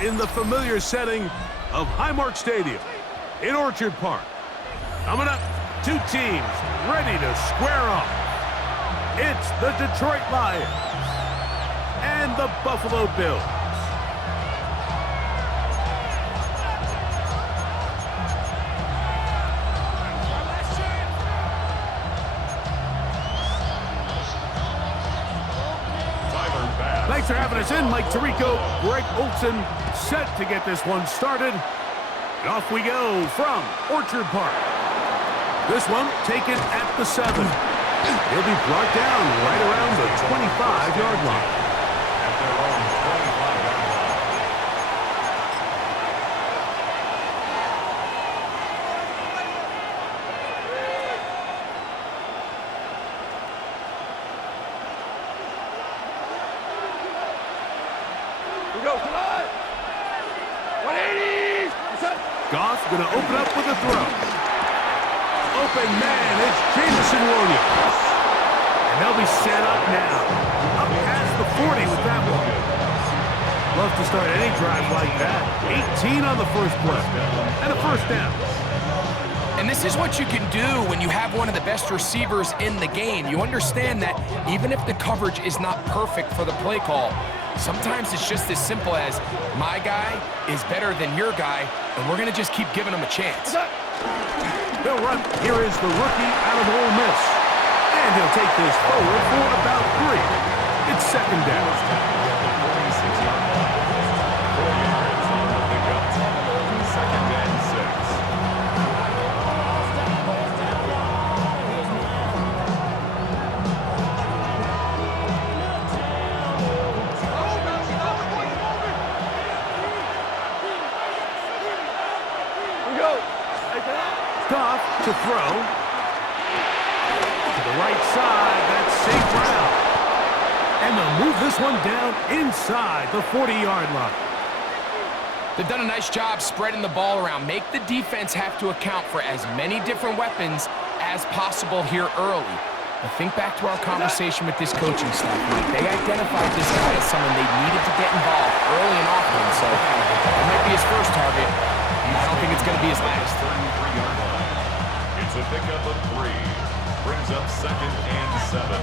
in the familiar setting of Highmark Stadium in Orchard Park. Coming up, two teams ready to square off. It's the Detroit Lions and the Buffalo Bills. Thanks for having us in, Mike Tirico. Greg Olson set to get this one started. And off we go from Orchard Park. This one taken at the 7. He'll be brought down right around the 25-yard line. At their own 25-yard line. We go, come on! 180! Goff going to open up with a throw. Open man, it's Jameson Williams. And they'll be set up now. Up past the 40 with that one. Love to start any drive like that. 18 on the first play. And a first down. And this is what you can do when you have one of the best receivers in the game. You understand that even if the coverage is not perfect for the play call, sometimes it's just as simple as my guy is better than your guy, and we're going to just keep giving him a chance. They'll run. Here is the rookie out of Ole Miss. And he'll take this forward for about 3. It's second down. Goff to throw. To the right side, that's St. Brown. And they'll move this one down inside the 40-yard line. They've done a nice job spreading the ball around. Make the defense have to account for as many different weapons as possible here early. But think back to our conversation with this coaching staff. They identified this guy as someone they needed to get involved early and often. So it might be his first target. I don't think it's going to be his last. 33-yard line. It's a pickup of 3. Brings up 2nd and 7.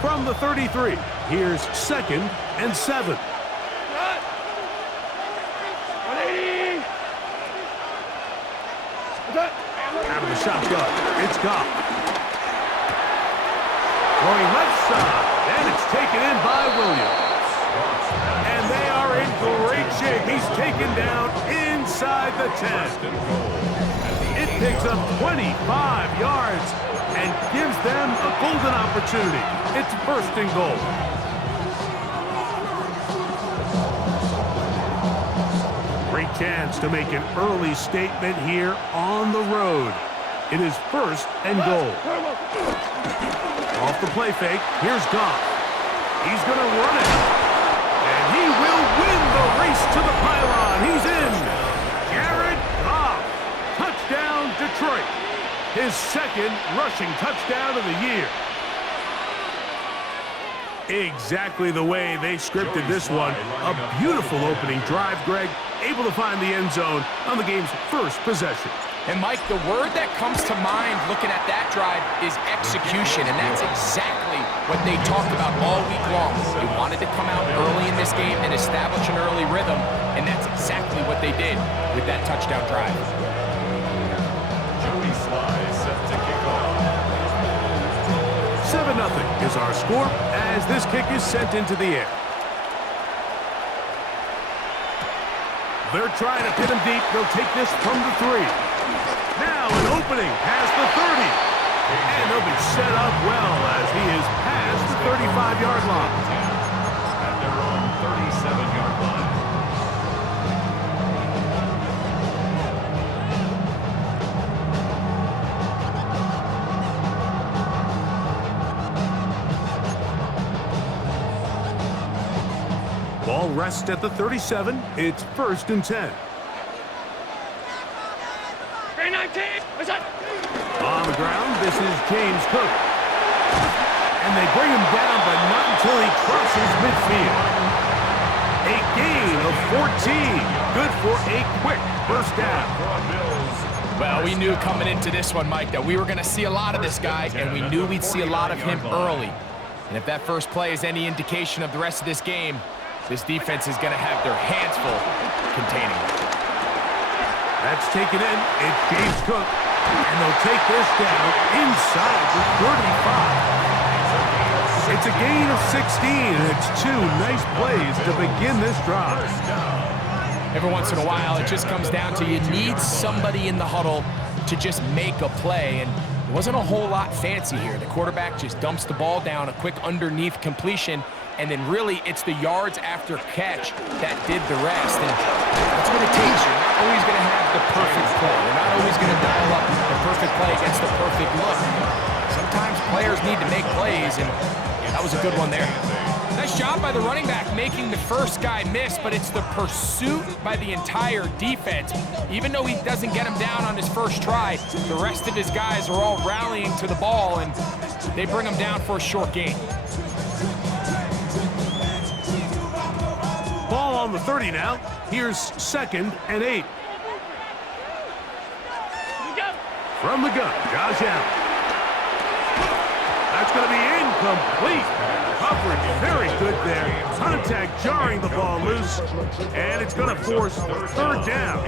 From the 33, here's 2nd and 7. Out of the shotgun, it's Goff. Going left side, and it's taken in by Williams. And they are in great shape. He's taken down inside the 10. It picks up 25 yards and gives them a golden opportunity. It's first and goal. Great chance to make an early statement here on the road. It is first and goal. Off the play fake, here's Goff. He's going to run it. And he will win the race to the pylon. He's in. Jared Goff. Touchdown, Detroit. His 2nd rushing touchdown of the year. Exactly the way they scripted this one. A beautiful opening drive, Greg. Able to find the end zone on the game's first possession. And, Mike, the word that comes to mind looking at that drive is execution, and that's exactly what they talked about all week long. They wanted to come out early in this game and establish an early rhythm, and that's exactly what they did with that touchdown drive. Joey Sly set to kick off. 7-0 is our score as this kick is sent into the air. They're trying to pin him deep. They'll take this from the 3. Now an opening past the 30. And they'll be set up well as he is past the 35-yard line. At their own 37-yard line. Ball rests at the 37. It's 1st and 10. On the ground, this is James Cook. And they bring him down, but not until he crosses midfield. A gain of 14. Good for a quick first down. Well, we knew coming into this one, Mike, that we were going to see a lot of this guy, and we knew we'd see a lot of him early. And if that first play is any indication of the rest of this game, this defense is going to have their hands full containing him. That's taken in. It's James Cook. And they'll take this down inside the 35. It's a gain of 16, and it's 2 nice plays to begin this drive. Every once in a while, it just comes down to you need somebody in the huddle to just make a play, and it wasn't a whole lot fancy here. The quarterback just dumps the ball down, a quick underneath completion, and then really it's the yards after catch that did the rest. And that's what it takes. You're not always going to have the perfect play. You're not always going to dial up the perfect play against the perfect look. Sometimes players need to make plays, and that was a good one there. Nice job by the running back making the first guy miss, but it's the pursuit by the entire defense. Even though he doesn't get him down on his first try, the rest of his guys are all rallying to the ball, and they bring him down for a short gain. Ball on the 30 now. Here's 2nd and 8. From the gun, Josh Allen. That's going to be incomplete. Coverage very good there. Contact jarring the ball loose. And it's going to force 3rd down.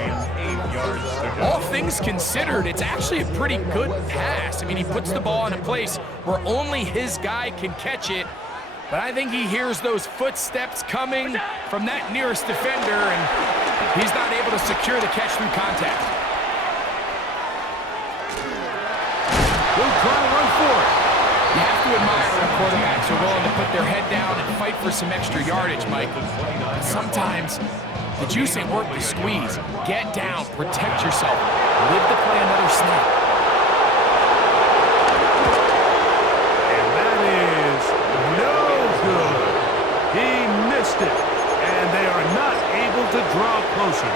All things considered, it's actually a pretty good pass. I mean, he puts the ball in a place where only his guy can catch it. But I think he hears those footsteps coming from that nearest defender, and he's not able to secure the catch through contact. We'll try to run for it. You have to admire when quarterbacks are willing to put their head down and fight for some extra yardage, Mike. But sometimes the juice ain't worth the squeeze. Get down, protect yourself, live to play another snap. And that is no good. He missed it, and they are not able to draw closer.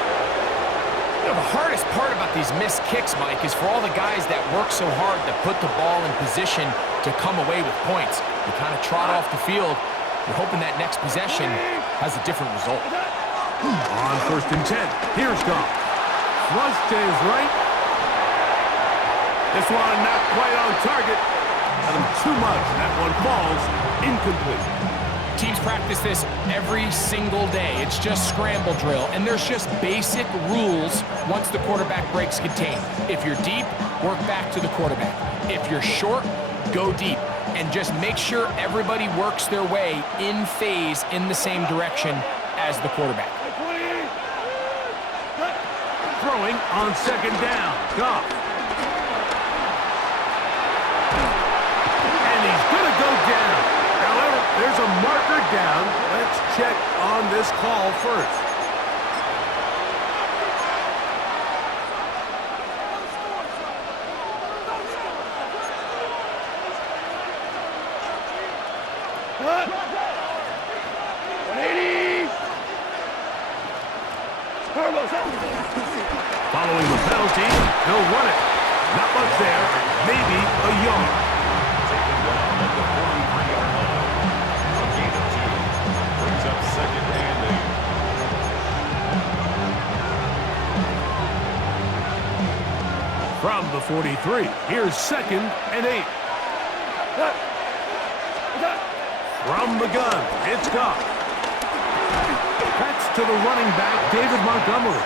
You know, the hardest part about these missed kicks, Mike, is for all the guys that work so hard to put the ball in position to come away with points. You kind of trot off the field. You're hoping that next possession has a different result. On 1st and 10, here's Goff. Flush to his right. This one not quite on target. Got him too much. That one falls incomplete. Teams practice this every single day. It's just scramble drill, and there's just basic rules once the quarterback breaks contain. If you're deep, work back to the quarterback. If you're short, go deep. And just make sure everybody works their way in phase in the same direction as the quarterback. Throwing on 2nd down. Goff. And he's going to go down. However, there's a marker down. Let's check on this call first. Following the penalty, he'll run it. Not much there, maybe a yard. Taken down at the 43-yard line. A gain of 2. Brings up 2nd and 8. From the 43, here's 2nd and 8. From the gun, it's Goff. That's to the running back, David Montgomery.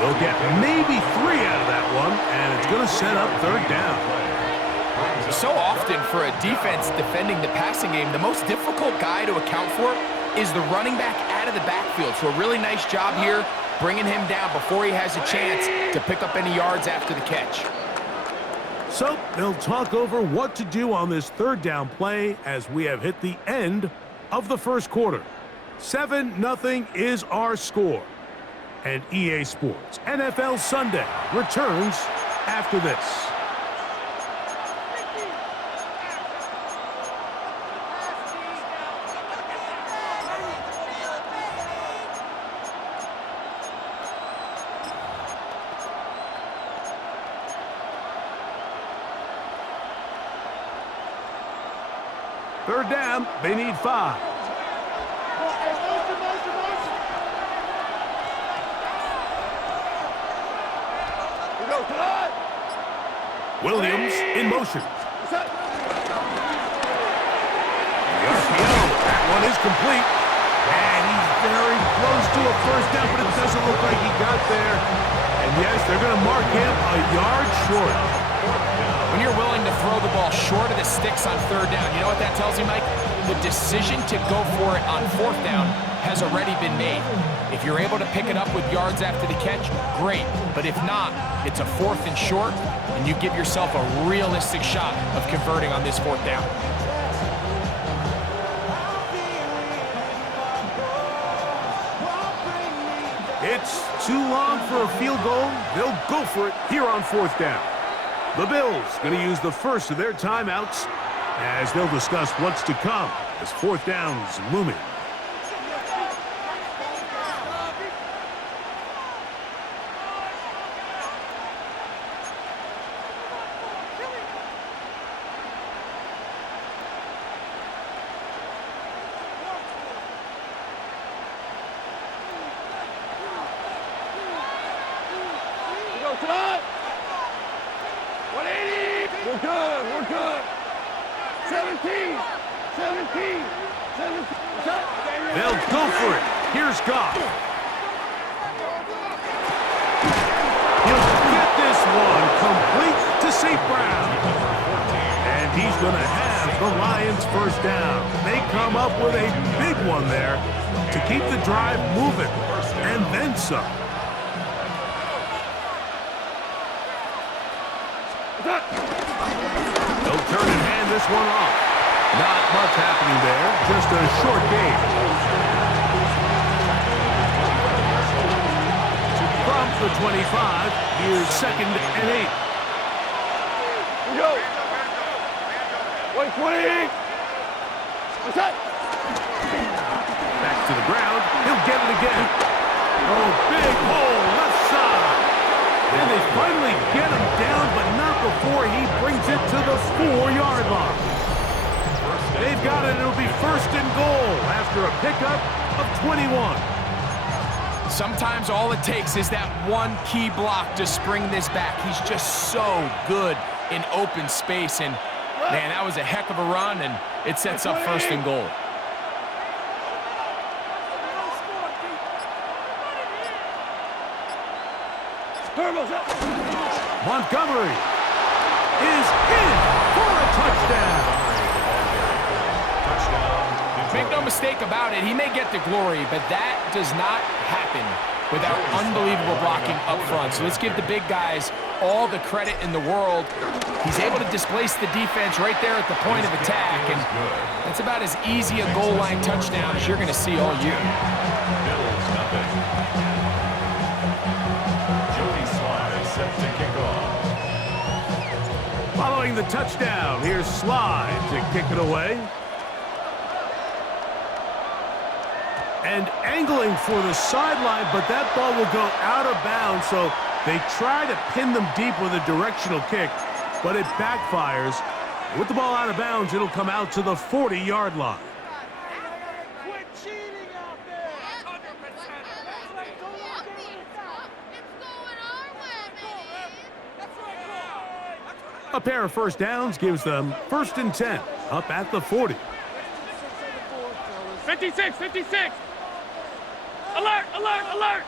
They'll get maybe 3 out of that one, and it's going to set up 3rd down. So often for a defense defending the passing game, the most difficult guy to account for is the running back out of the backfield. So a really nice job here bringing him down before he has a chance to pick up any yards after the catch. So they'll talk over what to do on this 3rd down play as we have hit the end of the first quarter. 7-0 is our score. And EA Sports NFL Sunday returns after this. Third down, they need 5. Williams in motion. The RPO, that one is complete. And he's very close to a first down, but it doesn't look like he got there. And yes, they're going to mark him a yard short. When you're willing to throw the ball short of the sticks on third down, you know what that tells you, Mike? The decision to go for it on fourth down has already been made. If you're able to pick it up with yards after the catch, great. But if not, it's a 4th and short, and you give yourself a realistic shot of converting on this 4th down. It's too long for a field goal. They'll go for it here on 4th down. The Bills going to use the first of their timeouts as they'll discuss what's to come as 4th down's looming. We're good. 17. They'll go for it. Here's Goff. He'll get this one complete to St. Brown. And he's going to have the Lions first down. They come up with a big one there to keep the drive moving, and then some. They'll turn and hand this one off. Not much happening there, just a short game. From the 25, here's 2nd and 8. Go. 120. What's that? Back to the ground. He'll get it again. Oh, big hole left side. And they finally get him down, but not before he brings it to the 4-yard line. They've got it. It'll be 1st and goal after a pickup of 21. Sometimes all it takes is that one key block to spring this back. He's just so good in open space. And, man, that was a heck of a run, and it sets up 1st and goal. Montgomery is in for a touchdown. Make no mistake about it, he may get the glory, but that does not happen without unbelievable blocking up front. So let's give the big guys all the credit in the world. He's able to displace the defense right there at the point of attack, and that's about as easy a goal line touchdown as you're going to see all year. Bills nothing. Jody Sly set to kick off. Following the touchdown, here's Slide to kick it away. And angling for the sideline, but that ball will go out of bounds, so they try to pin them deep with a directional kick, but it backfires. With the ball out of bounds, it'll come out to the 40-yard line. Quit cheating out there. A pair of first downs gives them 1st and 10, up at the 40. 56. Alert.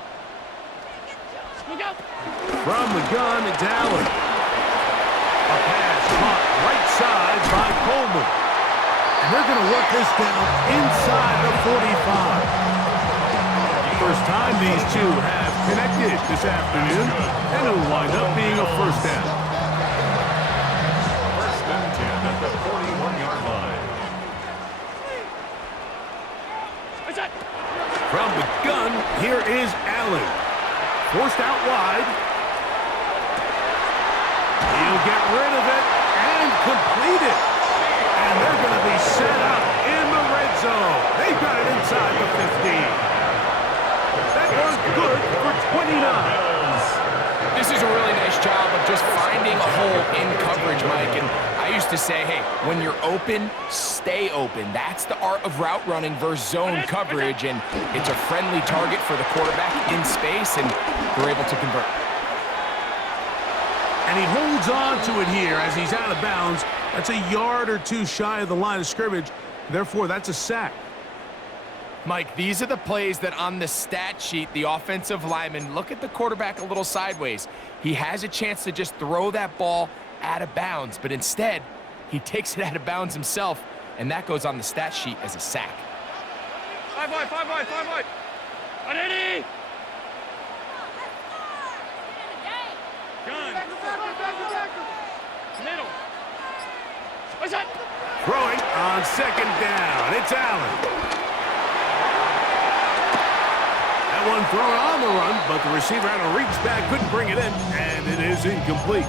Look out. From the gun, it's Allen. A pass caught right side by Coleman. And they're going to work this down inside the 45. First time these two have connected this afternoon, and it'll wind up being a first down. 1st and 10 at the 41-yard line. From the gun, here is Allen. Forced out wide. He'll get rid of it and complete it. And they're going to be set up in the red zone. They've got it inside the 15. That was good for 29. This is a really nice job of just finding a hole in coverage, Mike. And I use used to say, hey, when you're open, stay open. That's the art of route running versus zone coverage, and it's a friendly target for the quarterback in space, and they're able to convert. And he holds on to it here as he's out of bounds. That's a yard or two shy of the line of scrimmage. Therefore, that's a sack. Mike, these are the plays that on the stat sheet, the offensive lineman, look at the quarterback a little sideways. He has a chance to just throw that ball out of bounds, but instead, he takes it out of bounds himself, and that goes on the stat sheet as a sack. 5 wide, 5 wide, 5 wide. 180. Gun. Middle. What's that? Throwing on second down. It's Allen. That one thrown on the run, but the receiver had to reach back, couldn't bring it in, and it is incomplete.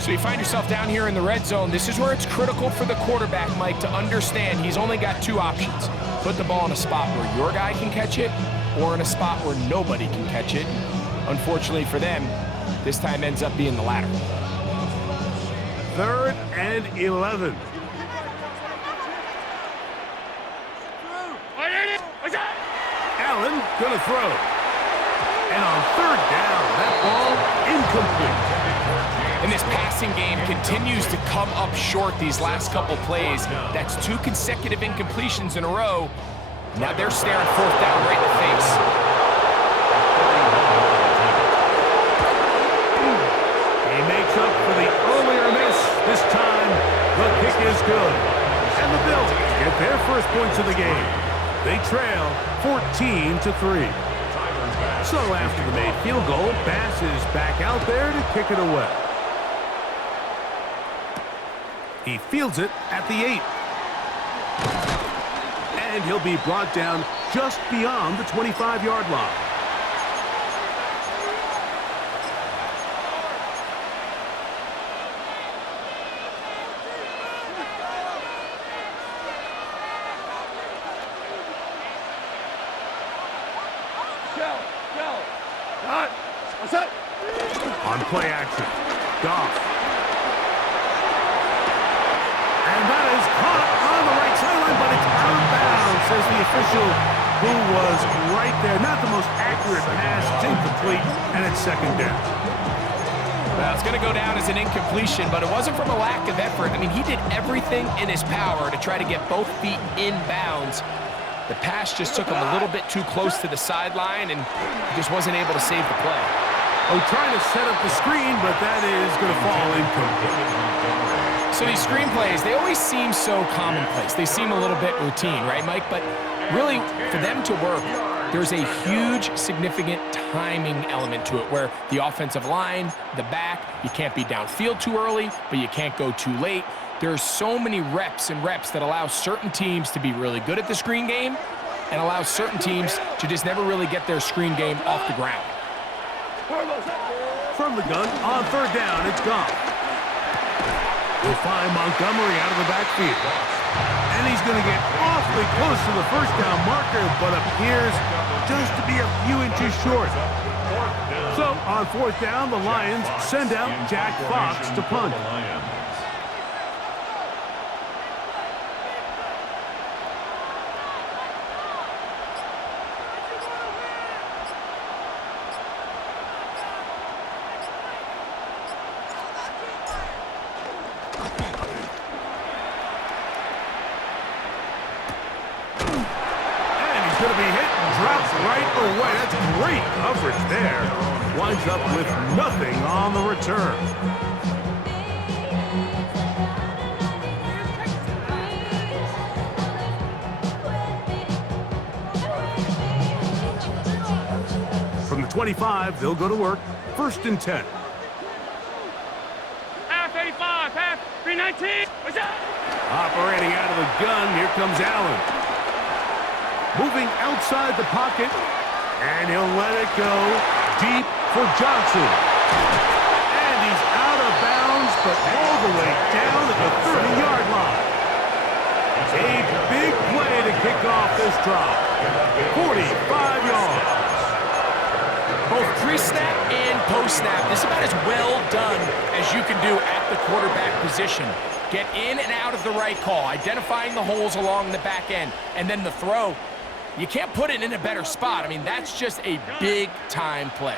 So you find yourself down here in the red zone. This is where it's critical for the quarterback, Mike, to understand he's only got two options. Put the ball in a spot where your guy can catch it, or in a spot where nobody can catch it. Unfortunately for them, this time ends up being the latter. 3rd and 11. Allen gonna throw. And on 3rd down, that ball incomplete. And this passing game continues to come up short these last couple plays. That's 2 consecutive incompletions in a row. Now they're staring 4th down right in the face. He makes up for the earlier miss. This time, the kick is good. And the Bills get their first points of the game. They trail 14-3. So after the made field goal, Bass is back out there to kick it away. He fields it at the 8. And he'll be brought down just beyond the 25-yard line. On play action, Goff. And that is caught on the right sideline, but it's out of bounds, says the official who was right there. Not the most accurate pass. It's incomplete, and it's 2nd down. Well, it's going to go down as an incompletion, but it wasn't from a lack of effort. I mean, he did everything in his power to try to get both feet in bounds. The pass just took him a little bit too close to the sideline, and he just wasn't able to save the play. Oh, trying to set up the screen, but that is going to fall incomplete. So these screenplays, they always seem so commonplace. They seem a little bit routine, right, Mike? But really, for them to work, there's a huge, significant timing element to it where the offensive line, the back, you can't be downfield too early, but you can't go too late. There's so many reps and reps that allow certain teams to be really good at the screen game and allow certain teams to just never really get their screen game off the ground. From the gun, on 3rd down, it's Goff. We'll find Montgomery out of the backfield. And he's going to get awfully close to the 1st down marker, but appears just to be a few inches short. So, on 4th down, the Lions send out Jack Fox to punt. Going to be hit and drops right away. That's great coverage there. Winds up with nothing on the return. From the 25, they'll go to work. 1st and 10. Half 85, half 319. What's up? Operating out of the gun, here comes Allen. Moving outside the pocket, and he'll let it go deep for Johnson. And he's out of bounds, but all the way down at the 30-yard line. A big play to kick off this drive. 45 yards. Both pre-snap and post-snap, this is about as well done as you can do at the quarterback position. Get in and out of the right call, identifying the holes along the back end, and then the throw. You can't put it in a better spot. I mean, that's just a big-time play.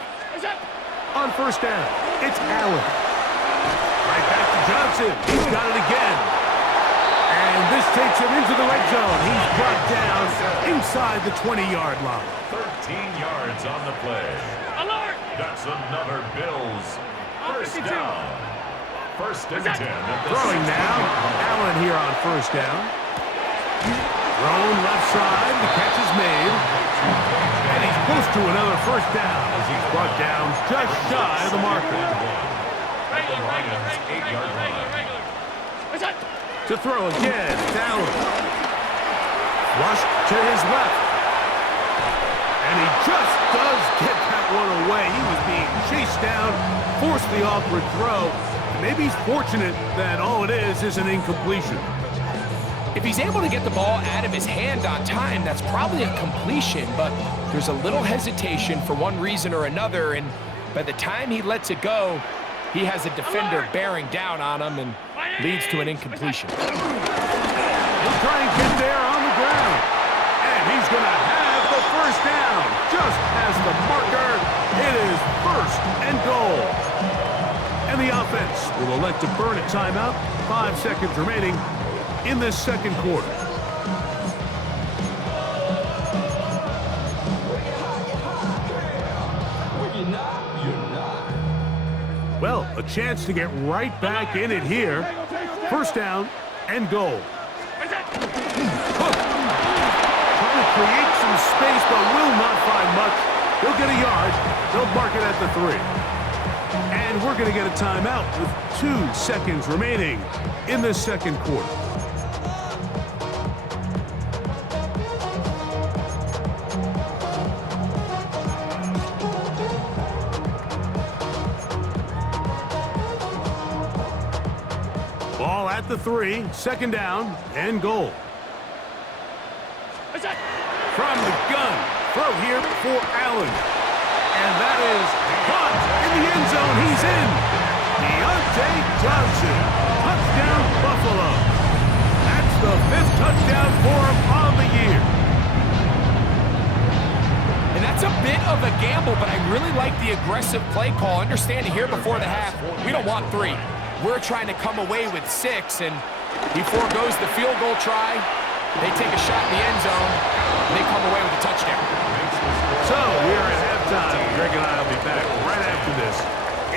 On first down, it's Allen. Right back to Johnson. He's got it again. And this takes him into the red zone. He's brought down inside the 20-yard line. 13 yards on the play. Alert! That's another Bills first down. First and 10 at the Throwing now. Allen here on first down. Thrown left side. The catch is made. And he's close to another first down as he's brought down just shy of the marker. At the Lions' 8-yard line. To throw again, it's Allen. Flushed to his left. And he just does get that one away. He was being chased down, forced the awkward throw. Maybe he's fortunate that all it is an incompletion. If he's able to get the ball out of his hand on time, that's probably a completion, but there's a little hesitation for one reason or another, and by the time he lets it go, he has a defender bearing down on him and leads to an incompletion. He'll try and get there on the ground. And he's going to have the first down. Just as the marker, it is first and goal. And the offense will elect to burn a timeout. 5 seconds remaining in this second quarter. Well, a chance to get right back in it here. First down and goal. Cook trying to create some space, but will not find much. He'll get a yard. They'll mark it at the 3. And we're going to get a timeout with 2 seconds remaining in this second quarter. Ball at the 3, second down and goal. From the gun, throw here for Allen. And that is caught in the end zone. He's in. Deontay Johnson, touchdown Buffalo. That's the 5th touchdown for him on the year. And that's a bit of a gamble, but I really like the aggressive play call. Understanding here before the half, we don't want 3. We're trying to come away with 6, and he foregoes the field goal try. They take a shot in the end zone, and they come away with a touchdown. So we are at halftime. Greg and I will be back right after this.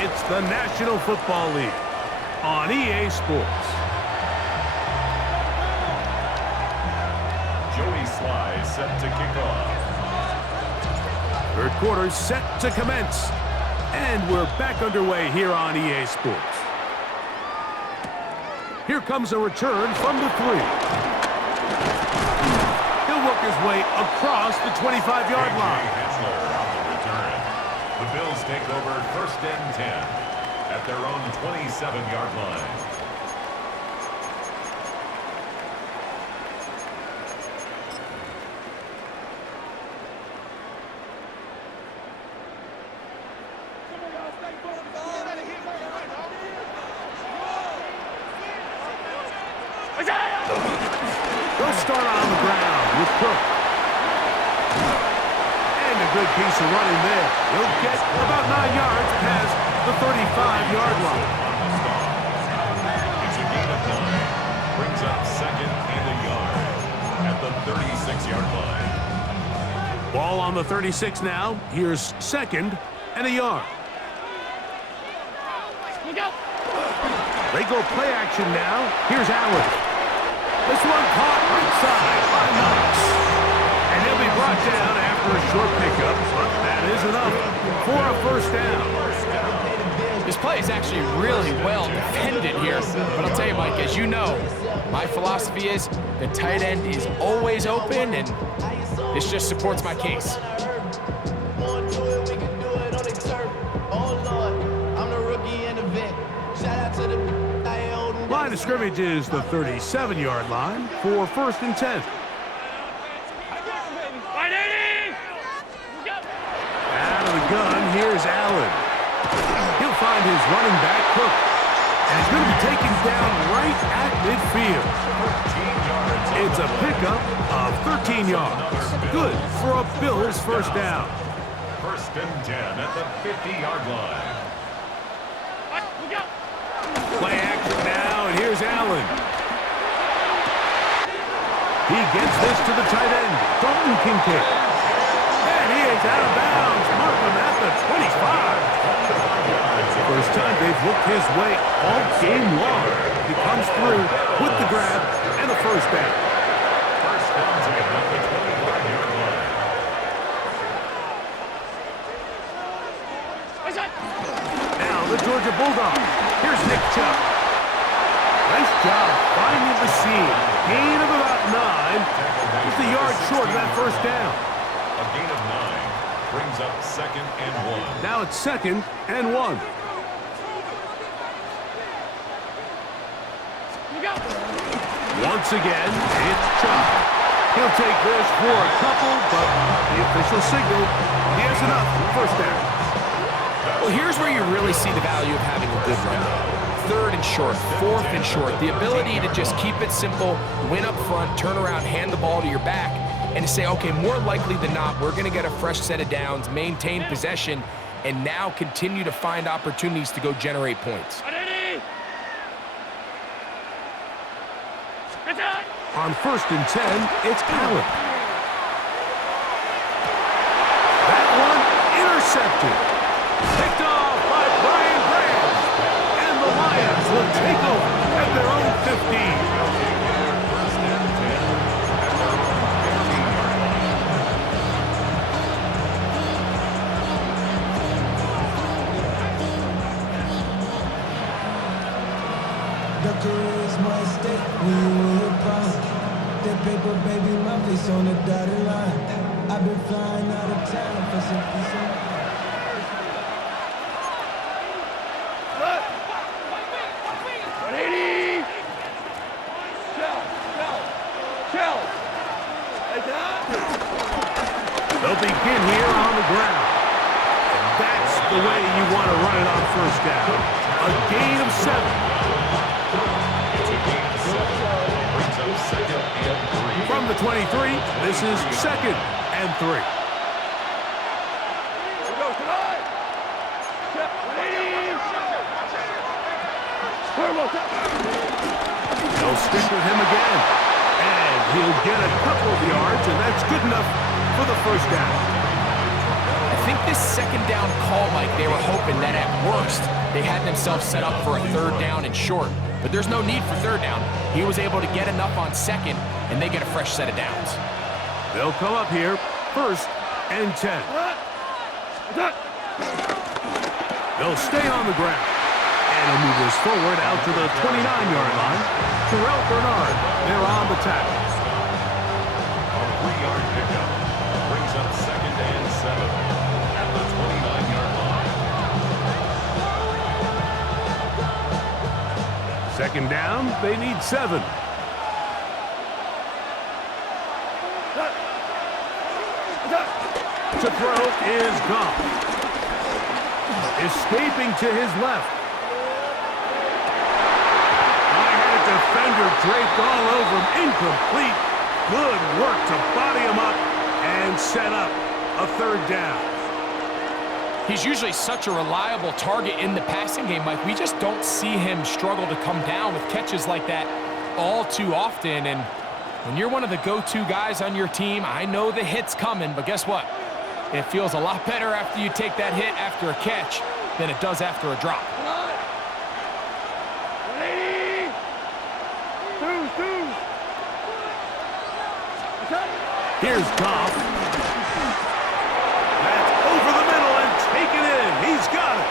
It's the National Football League on EA Sports. Joey Sly set to kick off. Third quarter set to commence. And we're back underway here on EA Sports. Here comes a return from the 3. He'll work his way across the 25-yard line. On the return. The Bills take over first and 10 at their own 27-yard line. They'll start on the ground with Cook. And a good piece of running there. He'll get about 9 yards past the 35-yard line. It's a gain of 9. Brings up second and a yard at the 36-yard line. Ball on the 36 now. Here's second and a yard. They go play action now. Here's Allen. This one caught right side by Knox. And he'll be brought down after a short pickup, but that is enough for a first down. This play is actually really well defended here. But I'll tell you, Mike, as you know, my philosophy is the tight end is always open, and this just supports my case. Line of scrimmage is the 37-yard line for first and 10. Out of the gun, here's Allen. He'll find his running back, Cook. And he's going to be taken down right at midfield. 13 yards. It's a pickup of 13 yards. Good for a Bills first down. First and 10 at the 50-yard line. Play action now, and here's Allen. He gets this to the tight end, Dalton Kincaid. And he is out of bounds. Mark him at the 25. First time they've looked his way all game long. He comes through with the grab and the first down. First and 10 at the 25-yard line. Now the Georgia Bulldogs. Here's Nick Chubb. Nice job finding the seam. Gain of about 9. Just a yard short of that first down. A gain of 9 brings up second and 1. Now it's second and 1. Once again, it's Chubb. He'll take this for a couple, but the official signal, he has enough first down. Well, here's where you really see the value of having a good run. Third and short, fourth and short. The ability to just keep it simple, win up front, turn around, hand the ball to your back, and to say, okay, more likely than not, we're going to get a fresh set of downs, maintain possession, and now continue to find opportunities to go generate points. On first and 10, it's Allen. That one intercepted. Picked off by Brian Branch. And the Lions will take over at their own 15. First and 10 at their own 15-yard line. The career is my stake when you were prime. That paper, baby, my face on the dotted line. I've been flying out of town for some peace of mind. They'll begin here on the ground. And that's the way you want to run it on first down. A gain of 7. It's a gain of 7. Brings up second and 3. From the 23, this is second and 3. They'll stick with him again. And he'll get a couple of yards, and that's good enough for the first down. I think this second down call, Mike, they were hoping that at worst they had themselves set up for a third down and short. But there's no need for third down. He was able to get enough on second, and they get a fresh set of downs. They'll come up here, first and 10. They'll stay on the ground. And he'll move this forward out to the 29-yard line. Terrell Bernard, they're on the tackle. A 3-yard pickup brings up second and 7 at the 29-yard line. Second down, they need 7. To throw is Goff. Escaping to his left. Defender draped all over him. Incomplete. Good work to body him up and set up a third down. He's usually such a reliable target in the passing game, Mike. We just don't see him struggle to come down with catches like that all too often. And when you're one of the go-to guys on your team, I know the hit's coming, but guess what? It feels a lot better after you take that hit after a catch than it does after a drop. Here's Goff. That's over the middle and taken in. He's got it.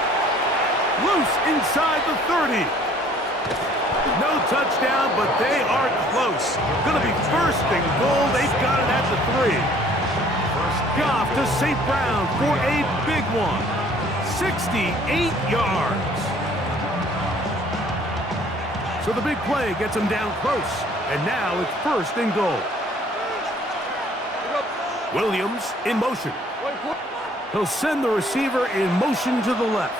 Loose inside the 30. No touchdown, but they are close. Going to be first and goal. They've got it at the 3. Goff to St. Brown for a big one. 68 yards. So the big play gets him down close. And now it's first and goal. Williams in motion. He'll send the receiver in motion to the left.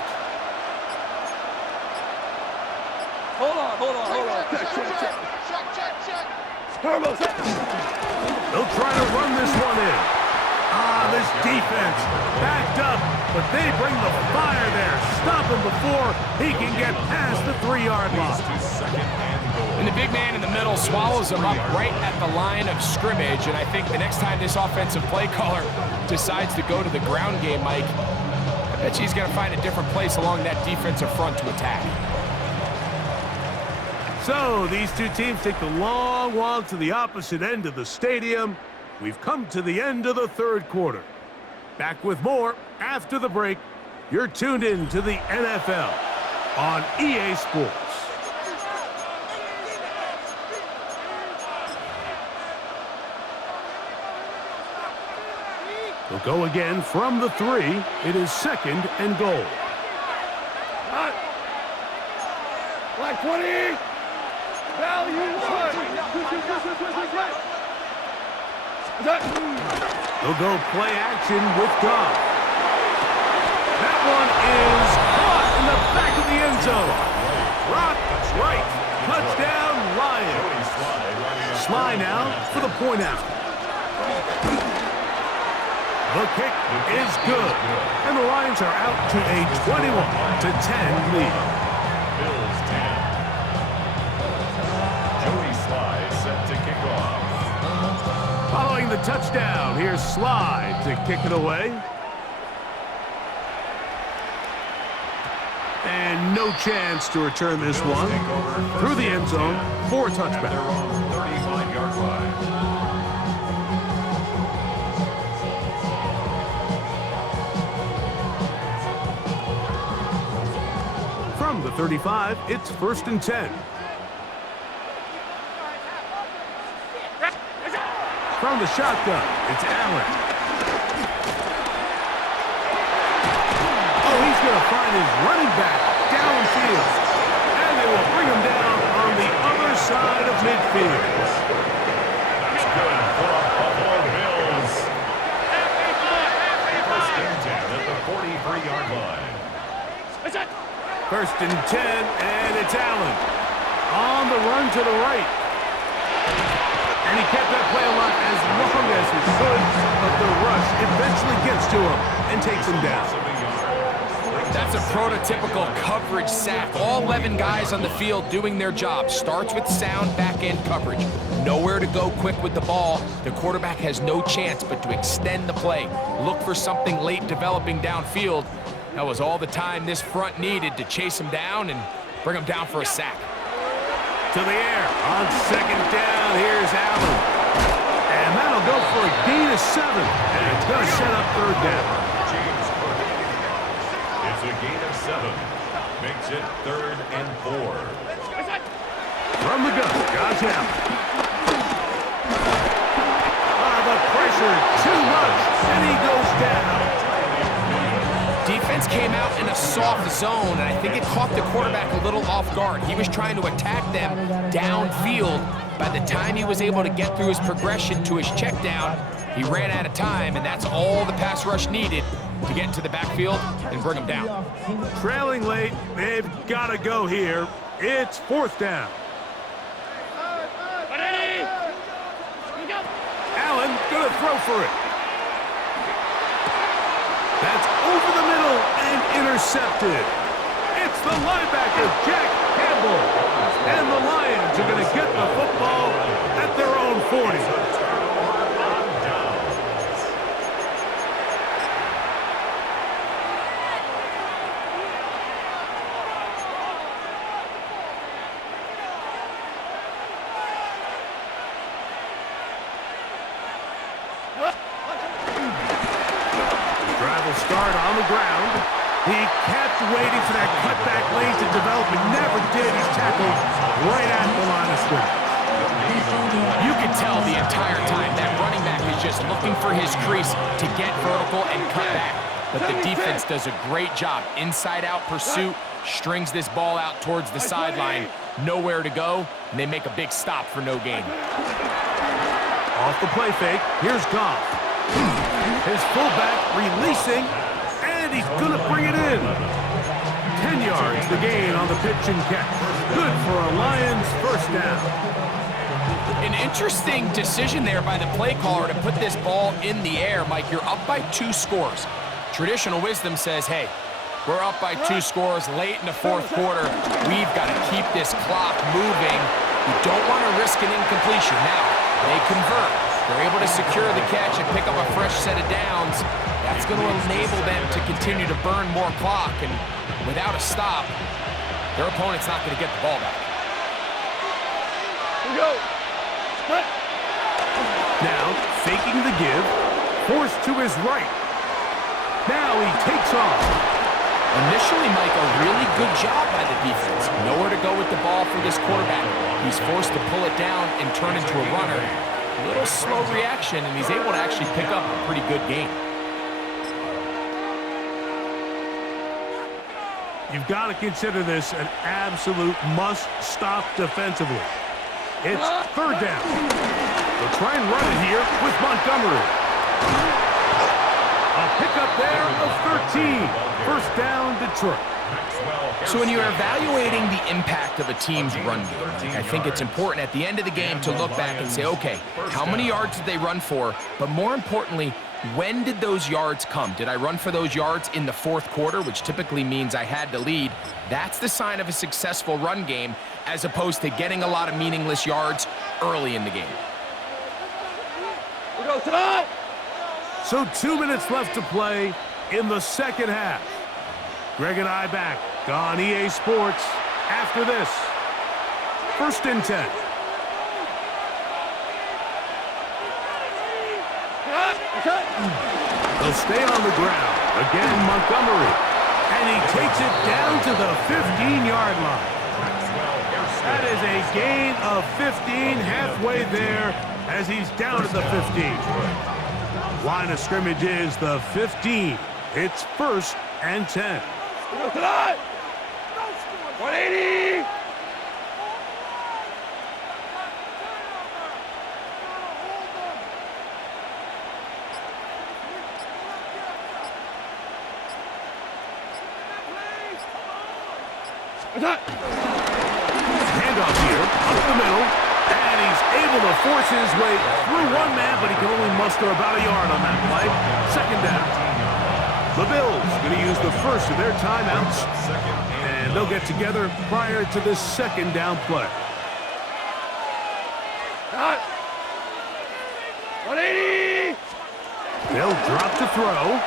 They'll try to run this one in. This defense backed up, but they bring the fire there. Stop him before he can get past the 3-yard line. And the big man in the middle swallows him up right at the line of scrimmage. And I think the next time this offensive play caller decides to go to the ground game, Mike, I bet you he's going to find a different place along that defensive front to attack. So these two teams take the long walk to the opposite end of the stadium. We've come to the end of the third quarter. Back with more after the break. You're tuned in to the NFL on EA Sports. We'll go again from the 3. It is 2nd and goal. Black 20. Value 1. They'll go play action with Goff. That one is caught in the back of the end zone. Rock right. Touchdown, Lions. Sly now for the point out. The kick is good. And the Lions are out to a 21-10 lead. Bills 10. Joey Sly set to kick off. Following the touchdown, here's Sly to kick it away. And no chance to return this one. Through the end zone for a touchback. Their own 35-yard line. From the 35, it's 1st and 10. From the shotgun, it's Allen. Oh, he's going to find his running back downfield. And they will bring him down on the other side of midfield. That's good for the Buffalo Bills. First and 10 at the 43-yard line. 1st and 10, and it's Allen. On the run to the right. And he kept that play alive as long as he could, but the rush eventually gets to him and takes him down. That's a prototypical coverage sack. All 11 guys on the field doing their job. Starts with sound back-end coverage. Nowhere to go quick with the ball. The quarterback has no chance but to extend the play. Look for something late developing downfield. That was all the time this front needed to chase him down and bring him down for a sack. To the air on 2nd down. Here's Allen. And that'll go for a gain of 7. And it's going to set up 3rd down. James Purdy. It's a gain of 7. Makes it 3rd and 4. From the gun, Josh Allen. The pressure too much, and he goes down. Defense came out in a soft zone, and I think it caught the quarterback a little off guard. He was trying to attack them downfield. By the time he was able to get through his progression to his check down, he ran out of time, and that's all the pass rush needed to get into the backfield and bring him down. Trailing late, they've got to go here. It's 4th down. Allen gonna throw for it. That's over the middle and intercepted. It's the linebacker, Jack Campbell. And the Lions are going to get the football at their own 40. Start on the ground. He kept waiting for that cutback lane to develop and never did. He's tackled right at the line of scrimmage. You can tell the entire time that running back is just looking for his crease to get vertical and cut back. But the defense does a great job. Inside-out pursuit, strings this ball out towards the sideline. Nowhere to go, and they make a big stop for no gain. Off the play fake, here's Goff. His fullback releasing, and he's going to bring it in. 10 yards the gain on the pitch and catch. Good for a Lions first down. An interesting decision there by the play caller to put this ball in the air. Mike, you're up by 2 scores. Traditional wisdom says, hey, we're up by 2 scores late in the fourth quarter. We've got to keep this clock moving. You don't want to risk an incompletion. Now, they convert. They're able to secure the catch and pick up a fresh set of downs. That's going to enable them to continue to burn more clock. And without a stop, their opponent's not going to get the ball back. Here we go. Split. Now, faking the give, forced to his right. Now he takes off. Initially, Mike, a really good job by the defense. Nowhere to go with the ball for this quarterback. He's forced to pull it down and turn into a runner. A little slow reaction, and he's able to actually pick up a pretty good game. You've got to consider this an absolute must-stop defensively. It's third down. They'll try and run it here with Montgomery. A pickup there of 13. First down, Detroit. So when you're evaluating the impact of a team's run game, I think it's important at the end of the game to look back and say, okay, how many yards did they run for? But more importantly, when did those yards come? Did I run for those yards in the fourth quarter, which typically means I had to lead? That's the sign of a successful run game, as opposed to getting a lot of meaningless yards early in the game. We go tonight. So 2 minutes left to play in the second half. Greg and I back on EA Sports after this. First and 10. They'll stay on the ground. Again, Montgomery. And he takes it down to the 15-yard line. That is a gain of 15 halfway there as he's down at the 15. Line of scrimmage is the 15. It's first and 10. Tonight. 180. Handoff here, up the middle, and he's able to force his way through one man, but he can only muster about a yard on that play. Second down. The Bills going to use the first of their timeouts, and they'll get together prior to this second down play. 180. They'll drop to throw.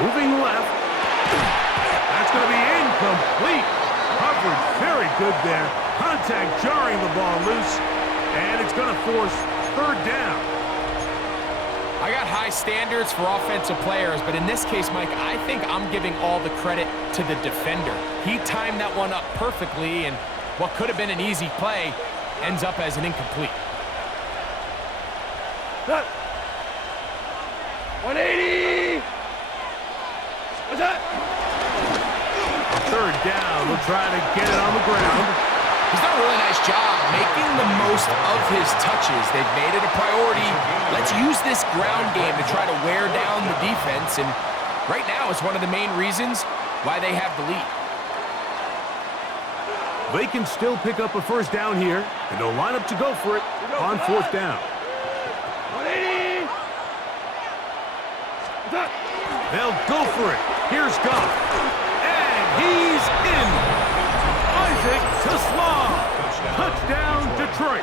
Moving left. That's going to be incomplete. Coverage very good there. Contact jarring the ball loose, and it's going to force third down. I got high standards for offensive players, but in this case, Mike, I think I'm giving all the credit to the defender. He timed that one up perfectly, and what could have been an easy play ends up as an incomplete. 180. What's that? Third down. They'll try to get it on the ground. He's done a really nice job making the most of his touches. They've made it a priority. Let's use this ground game to try to wear down the defense, and right now it's one of the main reasons why they have the lead. They can still pick up a first down here, and they'll line up to go for it on fourth down. 180. They'll go for it. Here's Goff. And he's in. Isaac Tesla. Touchdown, Detroit.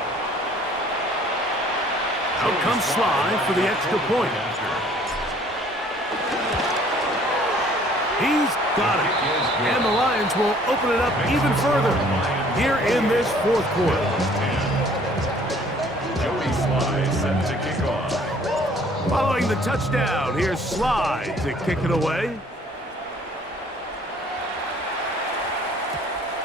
Out comes Sly for the extra point. He's got it. And the Lions will open it up even further here in this fourth quarter. Joey Sly set to kick off. Following the touchdown, here's Sly to kick it away.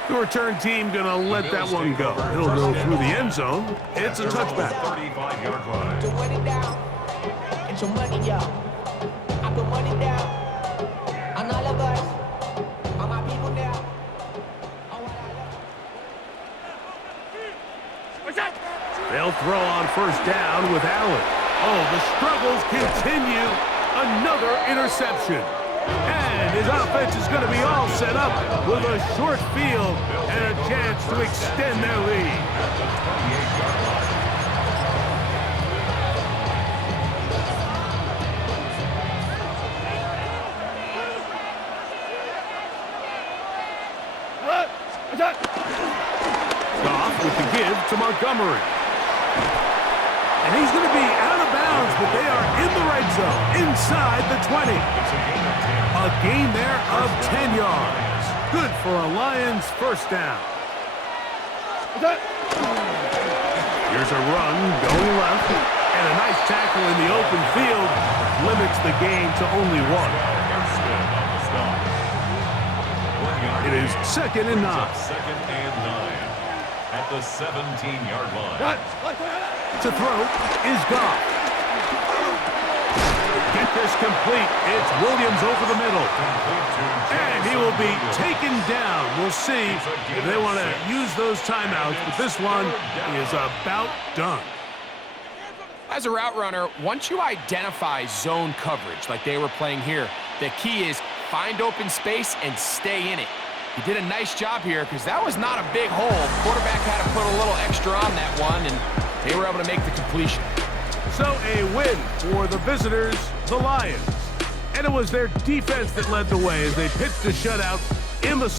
The return team going to let that one go. It'll go through the end zone. It's a touchback. 35-yard line. Put money down. It's your money, y'all. I put money down. On all of us. On my people now. On what I love. They'll throw on first down with Allen. Oh, the struggles continue. Another interception. And His offense is going to be all set up with a short field and a chance to extend their lead. At the 28-yard line. Goff with the give to Montgomery. And he's going to be out of bounds, but they are in the red zone, inside the 20. It's a gain of 10. A gain there of 10 yards. Good for a Lions first down. Here's a run going left, and a nice tackle in the open field limits the gain to only one. Armstead on the stop. 1 yard. It is 2nd and 9. Second and 9. At the 17-yard line. To throw is Goff. Get this complete. It's Williams over the middle. And he will be taken down. We'll see if they want to use those timeouts, but this one is about done. As a route runner, once you identify zone coverage like they were playing here, the key is find open space and stay in it. He did a nice job here because that was not a big hole. Quarterback had to put a little extra on that one, and they were able to make the completion. So a win for the visitors, the Lions. And it was their defense that led the way as they pitched a shutout in the